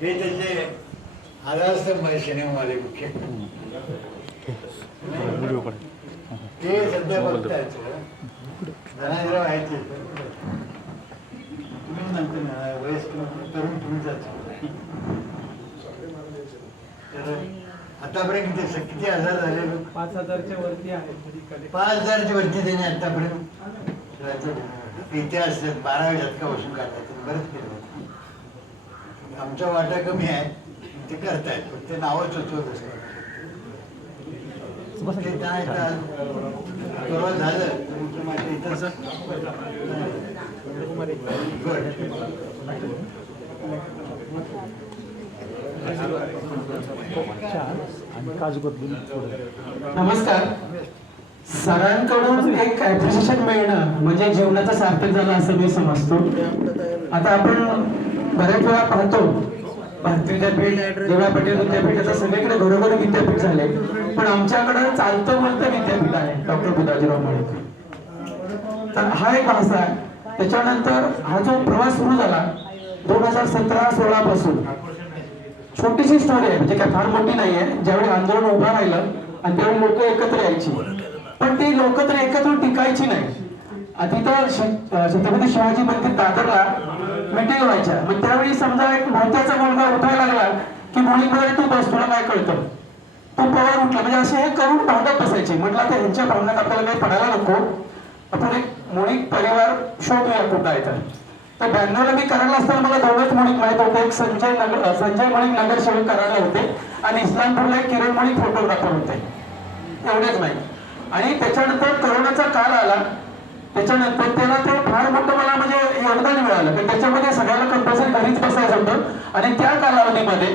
हे त्याचे आधारस्तंभ आहे सिनेमामध्ये मुख्य. ते सध्या बघतायत धनाजीराव आहेत ते. तुम्ही म्हणतो ना वयस्क तरुण तुम्हीच आहात. तर आतापर्यंत किती हजार झाले? 5,000च्या वरती आहे. 5,000च्या वरती त्याने आतापर्यंत इतिहास 12व्या शतकापासून काढतात. बरंच केलं. आमचा वाटा कमी आहे ते करतायत पण ते नावच होतं ते काय परवा झालं माझ्या इथं नमस्कार. सरांकडून एक ऍप्रिशिएशन मिळणं म्हणजे जीवनाचं सार्थक झालं असं मी समजतो. आता आपण बऱ्याच वेळा पाहतो भारतीय विद्यापीठ, डी.वाय. पाटील विद्यापीठाचं सगळीकडे घरोघरी विद्यापीठ झाले, पण आमच्याकडे चालतं बोलतं विद्यापीठ आहे डॉक्टर बुधाजीराव मोहिते. तर हा एक भाषा आहे. त्याच्यानंतर हा जो प्रवास सुरू झाला 2017-16 पासून, छोटीशी स्टोरी आहे म्हणजे काय फार मोठी नाहीये. ज्यावेळी आंदोलन उभं राहिलं आणि त्यावेळी लोक एकत्र यायची, पण ते लोक तर एकत्र टिकायची नाही. तिथं छत्रपती शिवाजी मंदिर दादरला मिटिंग व्हायच्या. मग त्यावेळी समजा एक मोत्याचा मुलगा उठायला लागला की मुलीमध्ये तू बस, तुला काय कळतं, तो पवार उठला. म्हणजे असे हे करून भांडत बसायचे. म्हटलं आता ह्यांच्या भावनात आपल्याला काही पडायला नको, आपण एक मोळीक परिवार शोधूया कुठं आहे. तर 92ला मी करायला असताना मला दोनच मोळीक माहित होते. एक संजय मोळीक नगरसेवक करायला होते आणि इस्लामपूरला एक किरण मोळीक फोटोग्राफर होते, एवढेच नाही. आणि त्याच्यानंतर कोरोनाचा काळ आला. त्याच्यानंतर त्याला ते फार मोठं मला म्हणजे योगदान मिळालं, पण त्याच्यामध्ये सगळ्याला कंपल्सरी घरीच बसायचं होतं. आणि त्या कालावधीमध्ये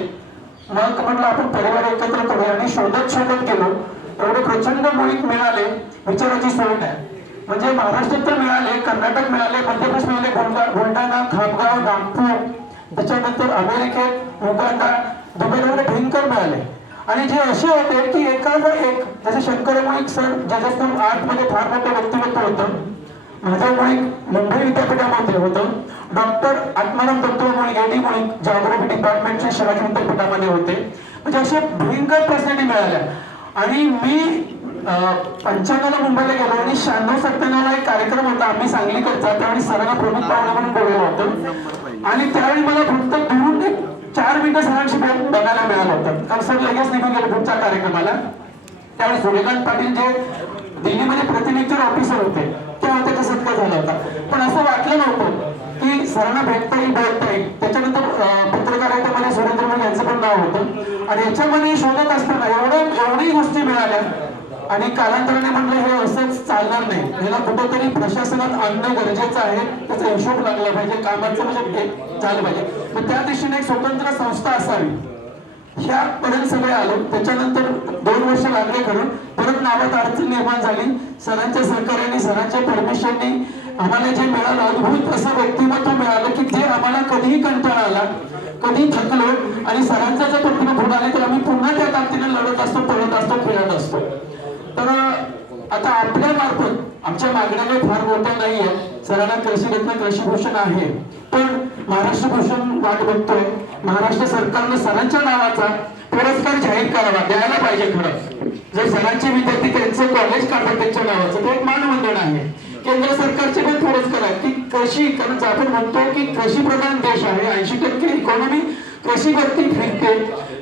मग म्हटलं आपण परिवार एकत्र करूया आणि शोधत गेलो. एवढे प्रचंड मोळीक मिळाले, विचाराची सोय नाही. म्हणजे महाराष्ट्रात तर मिळाले, कर्नाटक मिळाले, मध्य प्रदेश मिळाले, बुलढाणा, खामगाव, नागपूर, त्याच्यानंतर अमेरिकेत, उगांडा, दुबईला भयंकर मिळाले. आणि जे असे होते की एकावर एक, जसे शंकर मोळीक सर जजपूर 8 मध्ये फार मोठं व्यक्तिमत्व होतं. माधव मोळीक मुंबई विद्यापीठामध्ये होतं. Doctor Atmaram Datta Molik AD Molik geography डिपार्टमेंटच्या शिवाजी विद्यापीठामध्ये होते. म्हणजे असे भयंकर पर्सनॅलिटी मिळाल्या. आणि मी 95ला मुंबईला गेलो आणि 96-97ला एक कार्यक्रम होता आम्ही सांगलीकडचा. त्यावेळी सरांना प्रमुख पाहुणे म्हणून बोलवलं होतं. आणि त्यावेळी मला फक्त दुरून एक 4 मिनिटं सरांशी बघायला मिळालं होतं, कारण सर लगेच निघून गेले पुढच्या कार्यक्रमाला. त्यावेळी सूर्यकांत पाटील जे दिल्लीमध्ये प्रतिनिधी ऑफिसर होते तेव्हा त्याचा सत्कार झाला होता. पण असं वाटलं नव्हतं की सरांना भेटता येईल, बोलता येईल. त्याच्यानंतर पत्रकारितेमध्ये सुरेंद्र मोदी यांचं पण नाव होतं. आणि याच्यामध्ये शोधत असताना एवढी गोष्टी मिळाल्या. आणि कालांतराने म्हटलं हे असंच चालणार नाही, ह्याला कुठेतरी प्रशासनात आणणं गरजेचं आहे. त्याचा हिशोब लागला पाहिजे, कामाचं म्हणजे झालं पाहिजे. मग त्या दृष्टीने एक स्वतंत्र संस्था असावी, ह्यापर्यंत सगळे आलो. त्याच्यानंतर 2 वर्ष लागले करून परत नावात अडचण निर्माण झाली. सरांच्या सहकार्याने, सरांच्या परमिशननी आम्हाला जे मिळालं, अद्भुत असं व्यक्तिमत्व मिळालं की जे आम्हाला कधीही कंटाळा आला, कधी थकलो आणि सरांचा जर प्रतिमा पुढे आले तर आम्ही पुन्हा त्या ताकदीने लढत असतो, पळत असतो, खेळत असतो. तर आता आपल्या मार्फत आमच्या मागण्या काही फार मोठ्या नाहीये. सरांना कृषीरत्न, कृषीभूषण आहे, पण महाराष्ट्र भूषण वाट बघतोय. महाराष्ट्र सरकारनं सरांच्या नावाचा पुरस्कार जाहीर करावा, द्यायला पाहिजे. खरं जर सरांचे विद्यार्थी त्यांचं कॉलेज काढतात त्यांच्या नावाचं, ते एक मानवंदन आहे. केंद्र सरकारचे पण पुरस्कार आहेत की कृषी, कारण आपण म्हणतो की कृषी प्रधान देश आहे, 80% इकॉनॉमी कृषीवरती फिरते.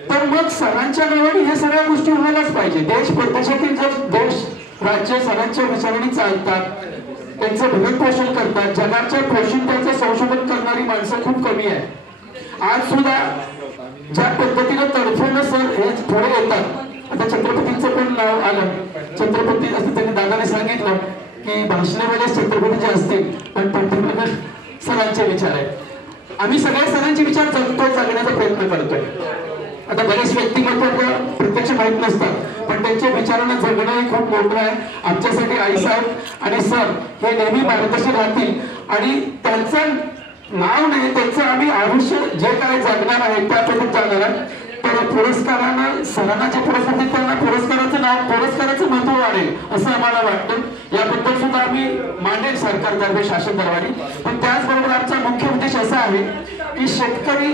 तर मग सरांच्या नावाने हे सगळ्या गोष्टी व्हायलाच पाहिजे. देश परदेशातील जर देश राज्य सरांच्या विचारांनी चालतात, त्यांचं भरण पोषण करतात, जगाच्या पोषणाचं संशोधन करणारी माणसं खूप कमी आहे. आज सुद्धा ज्या पद्धतीनं तडफेनं सर हे पुढे येतात. आता छत्रपतींचं पण नाव आलं, छत्रपती असं त्यांनी दादाने सांगितलं की भाषणामध्ये छत्रपती जे असतील पण पाठीमागे सरांचे विचार आहेत. आम्ही सगळे सरांचे विचार जगण्याचा प्रयत्न करतोय. आता बरेच व्यक्तिमत्व प्रत्यक्ष माहीत नसतात, पण त्यांच्या विचारांना जगणं हे खूप मोठं आहे. आमच्यासाठी आई साहेब आणि सर हे नेहमी मार्गदर्शन राहतील. आणि त्यांचं नाव नाही, त्यांचं आम्ही आयुष्य जे काय जगणार आहे त्या पद्धत जाणार आहे. तर पुरस्कारानं सरांना जे पुरस्कार देतात त्यांना पुरस्काराचं नाव, पुरस्काराचं महत्व वाढेल असं आम्हाला वाटतं. याबद्दल सुद्धा आम्ही मांडेल सरकारतर्फे, शासन दरबारी. पण त्याचबरोबर आमचा मुख्य उद्देश असा आहे की शेतकरी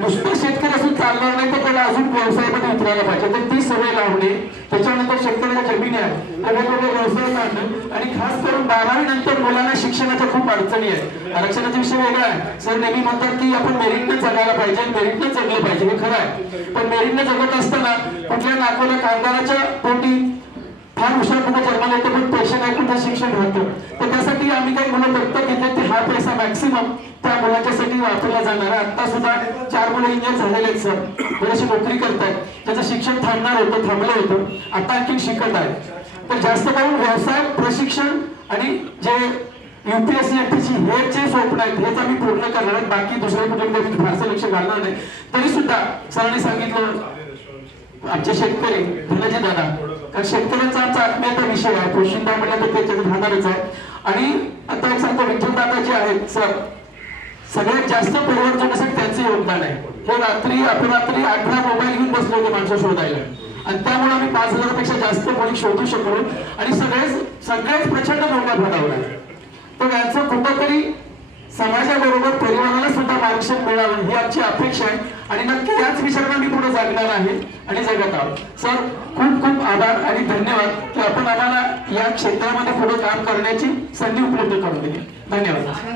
नुसतं शेतकरी असून चालणार नाही, तर त्याला अजून व्यवसायामध्ये उतरायला पाहिजे. तर ती सवय लावणे, त्याच्यानंतर शेतकऱ्याच्या जमिनी आहेत त्या वेगवेगळे व्यवसाय काढणं, आणि खास करून 12वी नंतर मुलांना शिक्षणाच्या खूप अडचणी आहेत. आरक्षणाचा विषय वेगळा आहे. सर नेहमी म्हणतात की आपण मेरिटने जगायला पाहिजे, मेरिटने जगलं पाहिजे, हे खरं आहे. पण मेरिटने जगत असताना कुठल्या नागोला कामगाराच्या पोटी फार हुशार मुलं जन्माला येते, पण पैसे नाही, पण शिक्षण राहतं. तर त्यासाठी आम्ही काही मुलं दत्तक घेतले, ते हा पैसा मॅक्सिमम त्या मुलांच्यासाठी वापरला जाणार आहे. आता सुद्धा 4 मुलं इंजिनियर झालेले आहेत सर, बरेचशी नोकरी करतायत. त्याचं शिक्षण थांबणार होतं, थांबलं होतं, आता आणखी शिकत आहे. तर जास्त करून व्यवसाय प्रशिक्षण आणि जे UPSC MPSC हे जे स्वप्न आहेत हेच आम्ही पूर्ण करणार आहेत. बाकी दुसऱ्या कुठे फारसं लक्ष घालणार नाही. तरी सुद्धा सरांनी सांगितलं आमचे शेतकरी धनाजी दादा, कारण शेतकऱ्यांचा आमचा आत्मीयता विषय आहे, पोशिंदा म्हणलं तर त्याच्यात राहणारच आहे. आणि आता एक सांगतो, विठ्ठल दादा जे आहेत सर, सगळ्यात जास्त परिवर्तनासाठी त्यांचे योगदान आहे. हे रात्री अपरात्री 18 मोबाईल घेऊन बसले होते माणसं शोधायला, आणि त्यामुळे आम्ही 5000पेक्षा जास्त मुली शोधू शकलो, आणि सगळेच प्रचंड मोठा भरावला. तर यांचं कुठंतरी समाजाबरोबर परिवाराला सुद्धा मार्गदर्शन मिळावं ही आमची अपेक्षा आहे, आणि नक्की याच विचारांना मी पुढे जगणार आहे आणि जगत आहोत. सर खूप खूप आभार आणि धन्यवाद की आपण आम्हाला या क्षेत्रामध्ये पुढे काम करण्याची संधी उपलब्ध करून दिली. धन्यवाद. आपण